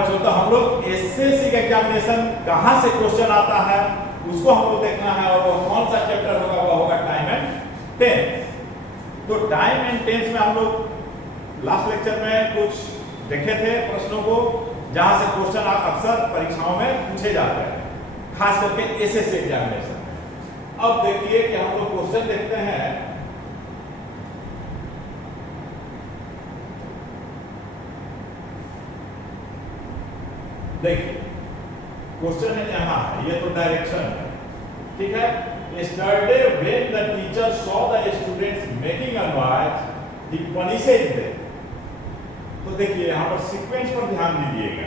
तो हम लोग एसएससी का एग्जामिनेशन कहां से क्वेश्चन आता है उसको हम लोग देखना है, और वो कौन सा चैप्टर होगा, वो होगा टाइम एंड टेंस। तो टाइम एंड टेंस में हम लोग लास्ट लेक्चर में कुछ देखे थे प्रश्नों को, जहां से क्वेश्चन अक्सर परीक्षाओं में पूछे जाते हैं, खास करके एसएससी एग्जामिनेशन में। अब देखिए कि हम लोग क्वेश्चन देखते हैं। देखिए क्वेश्चन है यहाँ, ये तो डायरेक्शन है, ठीक है। Yesterday when the teacher saw the students making a noise, he punishes them। तो देखिए यहाँ पर सीक्वेंस पर ध्यान दीजिएगा।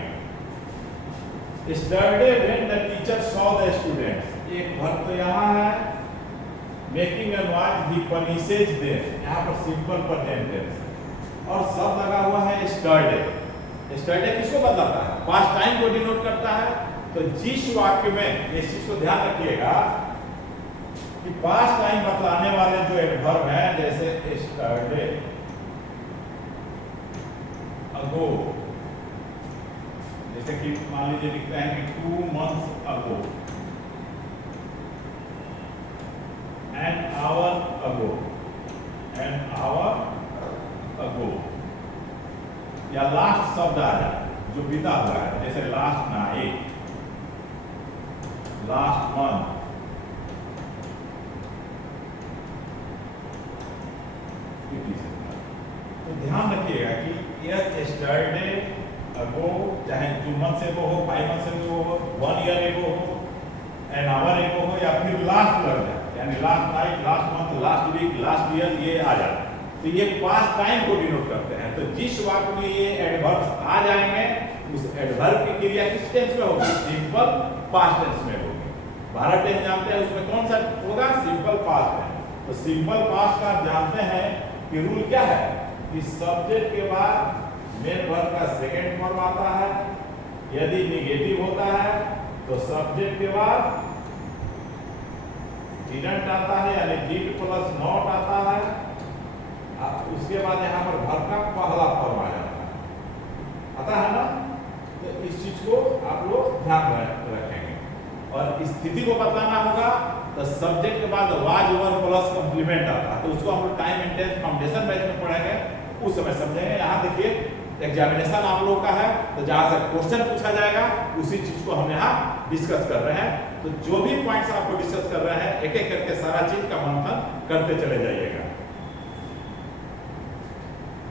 Yesterday when the teacher saw the students, एक वर्ब तो यहाँ है, making a noise, he punishes them, यहाँ पर सिंपल प्रेजेंट टेंस, और सब लगा हुआ है yesterday। yesterday किसको बताता है? पास्ट टाइम को डिनोट करता है। तो जिस वाक्य में, इस चीज को ध्यान रखिएगा कि पास्ट टाइम बतलाने वाले जो एडवर्ब हैं, जैसे yesterday, ago, जैसे कि मान लीजिए लिखते हैं कि 2 months ago, an hour ago, an hour ago, या लास्ट शब्द आ जाए जो बीता हुआ है, जैसे लास्ट नाइट, लास्ट मंथ, तो ध्यान रखिएगा कि यह yesterday ago, चाहे 2 months ago हो, 5 months ago हो, 1 year ago हो, an hour ago हो, या फिर लास्ट लग जाए, यानी last night, last month, last week, last year, ये आ जाए, तो ये पास्ट टाइम को डिनोट करते हैं। तो जिस वाक्य में ये एडवर्ब्स आ जाएंगे, उस एडवर्ब की क्रिया किस टेंस में होगी? सिंपल पास्ट टेंस में होगी। भारत टेंस जानते हैं, उसमें कौन सा होगा? सिंपल पास्ट है। तो सिंपल पास्ट का जानते हैं कि रूल क्या है कि सब्जेक्ट के बाद मेन वर्ब का सेकंड फॉर्म आता है। यदि निगेटिव होता है तो सब्जेक्ट के बाद डिडंट आता है, यानी डिड प्लस नॉट आता है। उसके बाद यहाँ पर वर्ब का पहला फॉर्म आ जाता है, आता है ना। तो इस चीज को आप लोग ध्यान रखेंगे, और स्थिति को बताना होगा तो सब्जेक्ट के बाद वाज वर्ब प्लस कंप्लीमेंट आता है। तो उसको हम लोग time and tense foundation batch में पढ़ेंगे, उस समय समझेंगे। यहाँ देखिए एग्जामिनेशन आप लोग का है, तो जहां से क्वेश्चन पूछा जाएगा उसी चीज को हम यहाँ डिस्कस कर रहे हैं। तो जो भी पॉइंट्स आपको डिस्कस कर रहे हैं, एक एक करके सारा चीज का मंथन करते चले जाइएगा।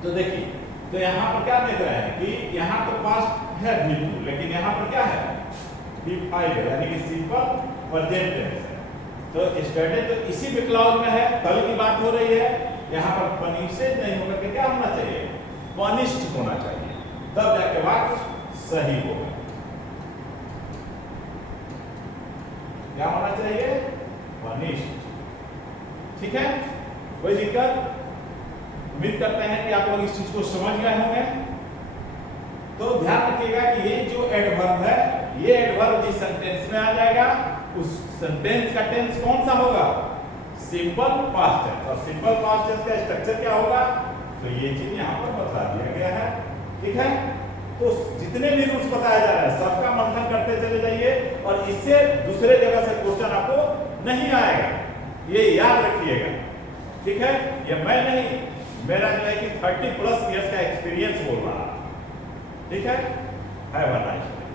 तो देखिए, तो यहाँ पर क्या देख रहे हैं कि यहाँ तो पास्ट है V2, लेकिन यहाँ पर क्या है? V5 है, यानी कि सिंपल प्रेजेंट टेंस है। तो yesterday तो इसी भी क्लॉज में है, कल की बात हो रही है। यहाँ पर पनिशेड नहीं होकर के क्या होना चाहिए? पनिश्ड होना चाहिए, तब जाके वाक्य सही होगा। क्या होना चाहिए? पनिश्ड। ठीक है, कोई दिक्कत? उम्मीद करते हैं कि आप लोग इस चीज को समझ गए होंगे। तो ध्यान रखिएगा कि ये जो एडवर्ब है, ये एडवर्ब जिस सेंटेंस में आ जाएगा, उस सेंटेंस का टेंस कौन सा होगा? Simple past tense. और सिंपल पास्ट टेंस का स्ट्रक्चर क्या होगा? तो ये चीज यहाँ पर बता दिया गया है, ठीक है। तो जितने भी रूल्स बताया जा रहा है, सबका मंथन करते चले जाइए, और इससे दूसरे जगह से क्वेश्चन आपको नहीं आएगा, ये याद रखिएगा, ठीक है। ये मैं नहीं, मेरा जो है कि 30+ इयर्स का एक्सपीरियंस बोल रहा है, ठीक है। Have a nice day.